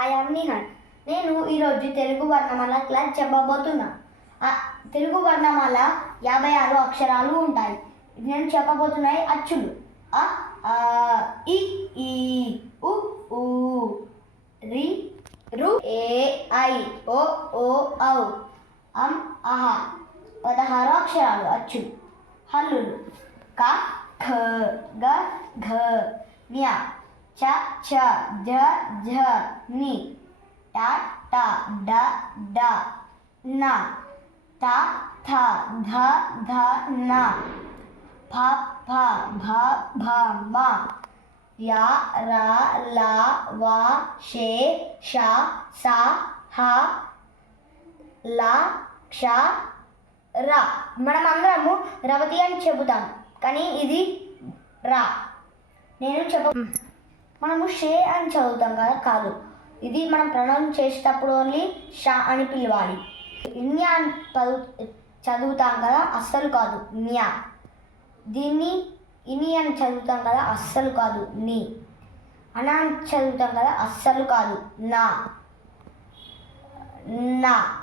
I am Nihan నేను ఈరోజు తెలుగు వర్ణమాల క్లాస్ చెప్పబోతున్నా. తెలుగు వర్ణమాల యాభై ఆరు అక్షరాలు ఉంటాయి. నేను చెప్పబోతున్నాయి అచ్చులు. అ ఆ, ఇ ఈ ఉ ఊ రి రు ఏ ఐ ఓ ఓ ఔ అం అహ పదహారు అక్షరాలు అచ్చులు. హల్లులు. క ఖ గ ఘ జ్ఞ చ ఛ జ జ ని. ట ట డ డ. న. త థ ధ ధ న. ఫ ఫ భ భ మ. యా రా లా వా షే ష స హ లా క్ష రా. మనం అందరము రవతి అని చెబుతాం. కానీ ఇది రా. నేను చెప్ప మనము షే అని చదువుతాం కదా కాదు. ఇది మనం ప్రొనౌన్స్ చేసేటప్పుడు ఓన్లీ షా అని పిలవాలి. న్యా అని చదువుతాం కదా అస్సలు కాదు. న్యా దీన్ని ఇని అని చదువుతాం కదా అస్సలు కాదు. నీ. అన అని చదువుతాం కదా అస్సలు కాదు. నా. నా.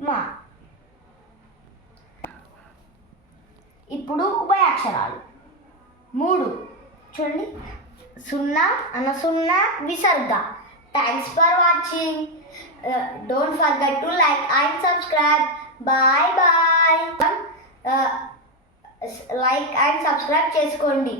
మా. ఇప్పుడు ఉభయాక్షరాలు మూడు. చూడండి. సున్నా అనసున్నా విసర్గ. Thanks for watching don't forget to like and subscribe bye bye like and subscribe చేసుకోండి.